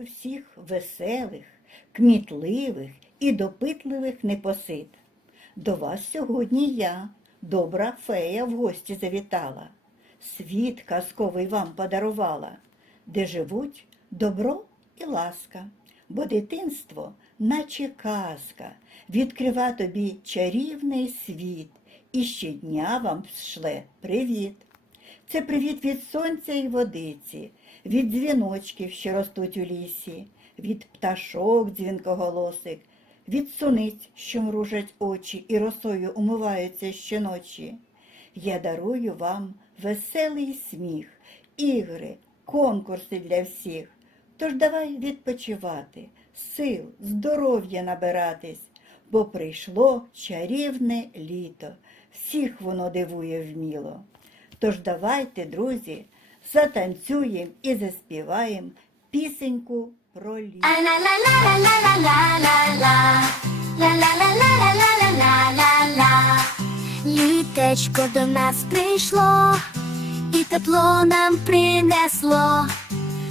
Всіх веселих, кмітливих і допитливих непосид. До вас сьогодні я, добра фея, в гості завітала. Світ казковий вам подарувала, де живуть добро і ласка, бо дитинство, наче казка, відкрива тобі чарівний світ і щодня вам шле привіт. Це привіт від сонця і водиці, від дзвіночків, що ростуть у лісі, від пташок дзвінкоголосик, від суниць, що мружать очі і росою умиваються щоночі. Я дарую вам веселий сміх, ігри, конкурси для всіх. Тож давай відпочивати, сил, здоров'я набиратись, бо прийшло чарівне літо, всіх воно дивує вміло. Тож давайте, друзі, затанцюємо і заспіваємо пісеньку про ліс. Літечко до нас прийшло, і тепло нам принесло.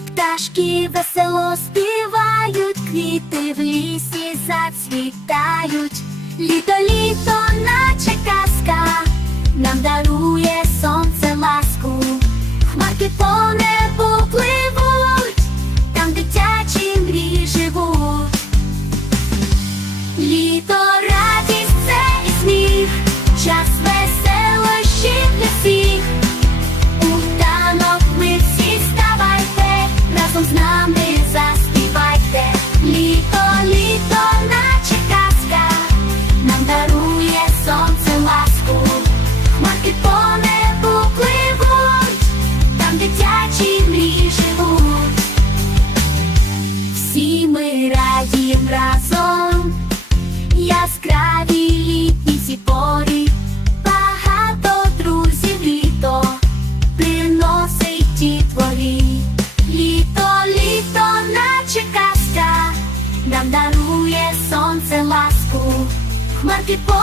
Пташки весело співають, квіти в лісі зацвітають. Літо літо, наче казка, нам дарує сонце. Яскраві літні ці пори, багато друзів літо приносить ті творі. Літо, літо, наче казка, нам дарує сонце ласку, хмарки по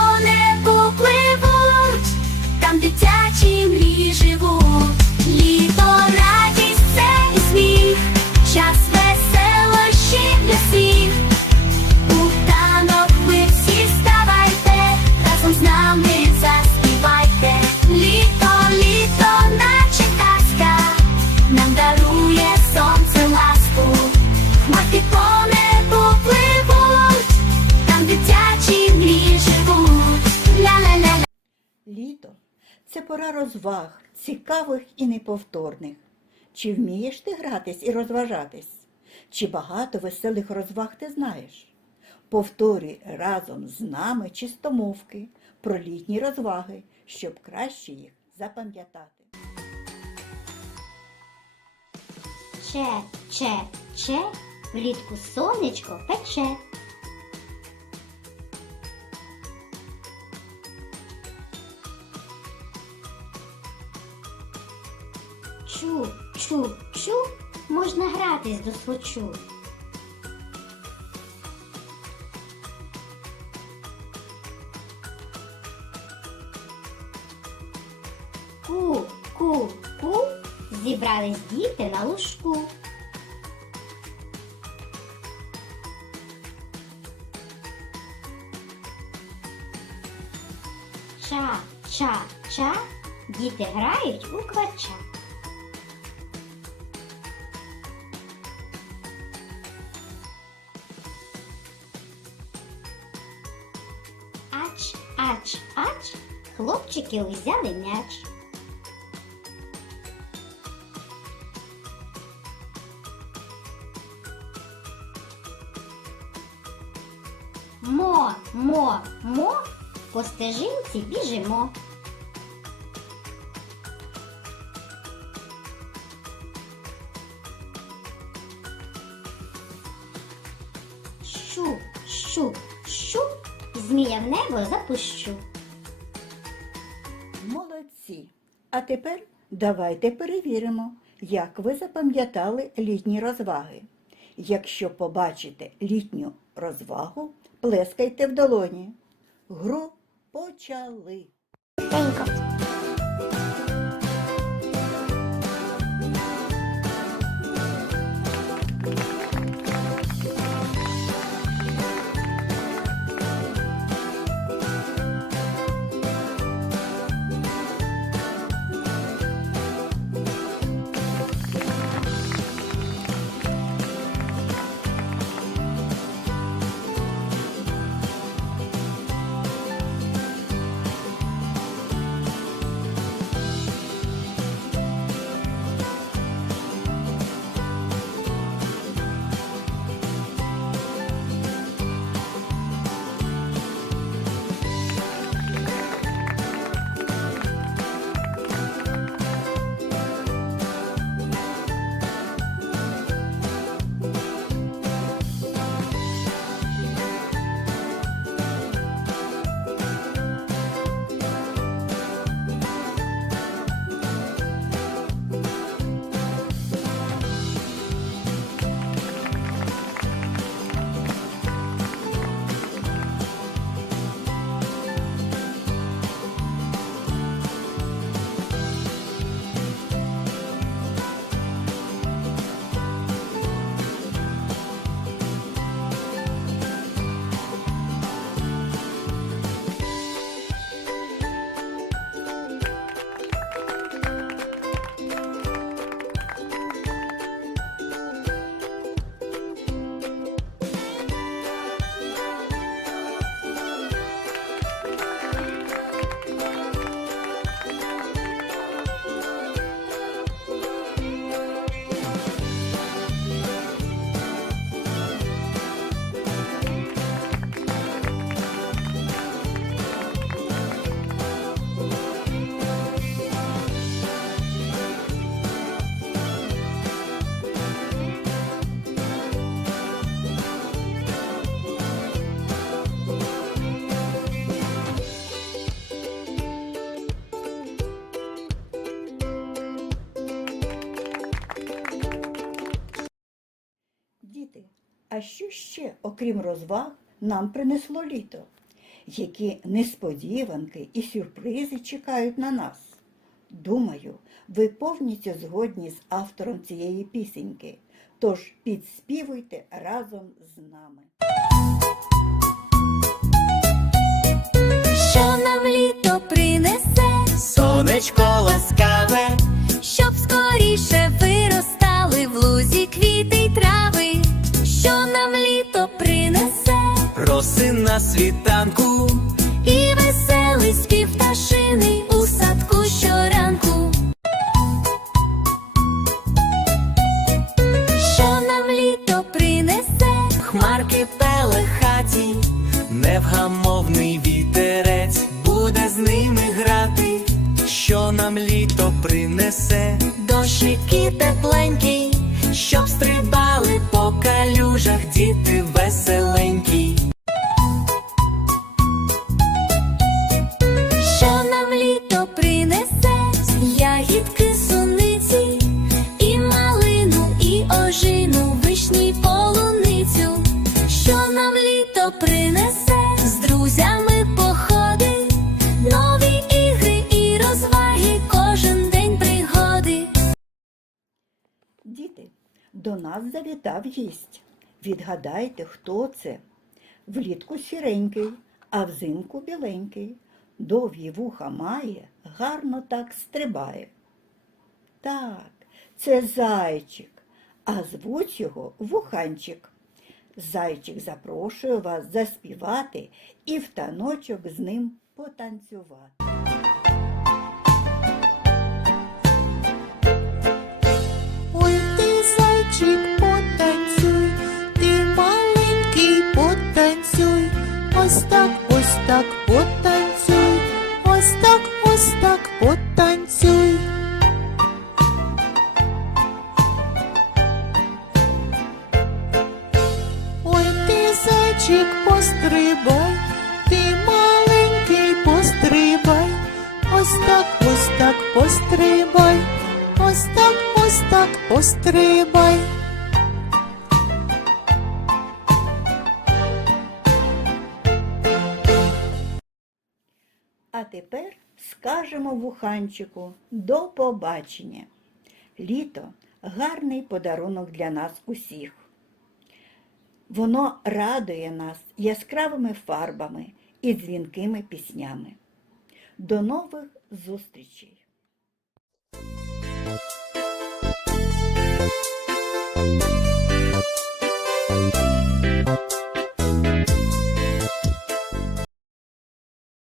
пора розваг, цікавих і неповторних. Чи вмієш ти гратись і розважатись? Чи багато веселих розваг ти знаєш? Повторюй разом з нами чистомовки про літні розваги, щоб краще їх запам'ятати. Че, че, че, влітку сонечко пече. Чу, чу, чу, можна гратись до свочу. Ку, ку, ку, зібрались діти на лужку. Ча, ча, ча, діти грають у квача. Ач, ач, хлопчики узяли м'яч. Мо, мо, мо, по стежинці біжимо. Щу, щу, щу, змія в небо запущу. Молодці! А тепер давайте перевіримо, як ви запам'ятали літні розваги. Якщо побачите літню розвагу, плескайте в долоні. Гру почали. Тенько. А що ще, окрім розваг, нам принесло літо? Які несподіванки і сюрпризи чекають на нас? Думаю, ви повністю згодні з автором цієї пісеньки, тож підспівуйте разом з нами. Що нам літо принесе, Сонечко ласкаве, щоб скоріше виростали роси на світанку, і веселий спів пташини у садку щоранку. Що нам літо принесе, хмарки пелехаті, невгамовний вітерець буде з ними грати, що нам літо принесе, дощики тепленькі, щоб стрибали Діти, до нас завітав гість. Відгадайте, хто це? Влітку сіренький, а взимку біленький. Довгі вуха має, гарно так стрибає. Так, це зайчик, а звуть його вуханчик. Зайчик запрошує вас заспівати і в таночок з ним потанцювати. Так, пострибай. А тепер скажемо вуханчику до побачення. Літо гарний подарунок для нас усіх. Воно радує нас яскравими фарбами і дзвінкими піснями. До нових зустрічей!